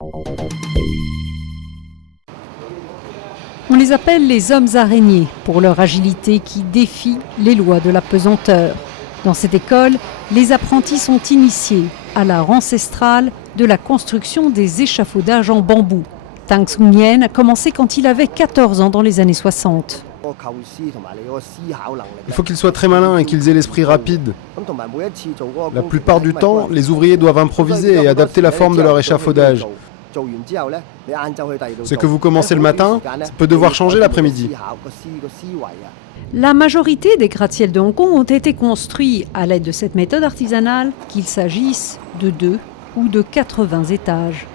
On les appelle les hommes araignées pour leur agilité qui défie les lois de la pesanteur. Dans cette école, les apprentis sont initiés à l'art ancestral de la construction des échafaudages en bambou. Tang Sung-yen a commencé quand il avait 14 ans dans les années 60. Il faut qu'ils soient très malins et qu'ils aient l'esprit rapide. La plupart du temps, les ouvriers doivent improviser et adapter la forme de leur échafaudage. Ce que vous commencez le matin peut devoir changer l'après-midi. La majorité des gratte-ciels de Hong Kong ont été construits à l'aide de cette méthode artisanale, qu'il s'agisse de 2 ou de 80 étages.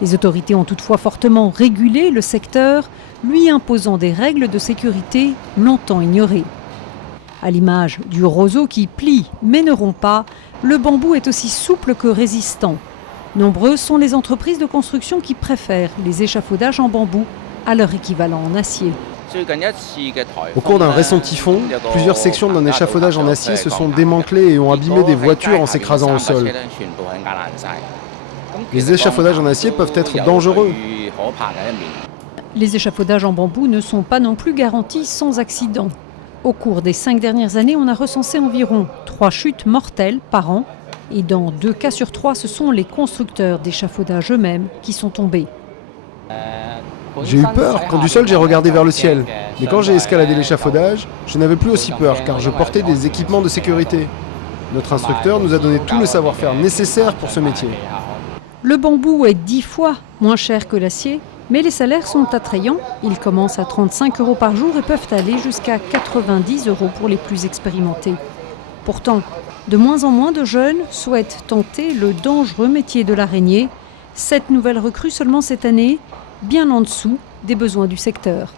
Les autorités ont toutefois fortement régulé le secteur, lui imposant des règles de sécurité longtemps ignorées. À l'image du roseau qui plie mais ne rompt pas, le bambou est aussi souple que résistant. Nombreuses sont les entreprises de construction qui préfèrent les échafaudages en bambou à leur équivalent en acier. Au cours d'un récent typhon, plusieurs sections d'un échafaudage en acier se sont démantelées et ont abîmé des voitures en s'écrasant au sol. Les échafaudages en acier peuvent être dangereux. Les échafaudages en bambou ne sont pas non plus garantis sans accident. Au cours des 5 dernières années, on a recensé environ 3 chutes mortelles par an. Et dans 2 cas sur 3, ce sont les constructeurs d'échafaudages eux-mêmes qui sont tombés. J'ai eu peur. Quand du sol, j'ai regardé vers le ciel. Mais quand j'ai escaladé l'échafaudage, je n'avais plus aussi peur car je portais des équipements de sécurité. Notre instructeur nous a donné tout le savoir-faire nécessaire pour ce métier. Le bambou est 10 fois moins cher que l'acier, mais les salaires sont attrayants. Ils commencent à 35 € par jour et peuvent aller jusqu'à 90 € pour les plus expérimentés. Pourtant, de moins en moins de jeunes souhaitent tenter le dangereux métier de l'araignée. 7 nouvelles recrues seulement cette année, bien en dessous des besoins du secteur.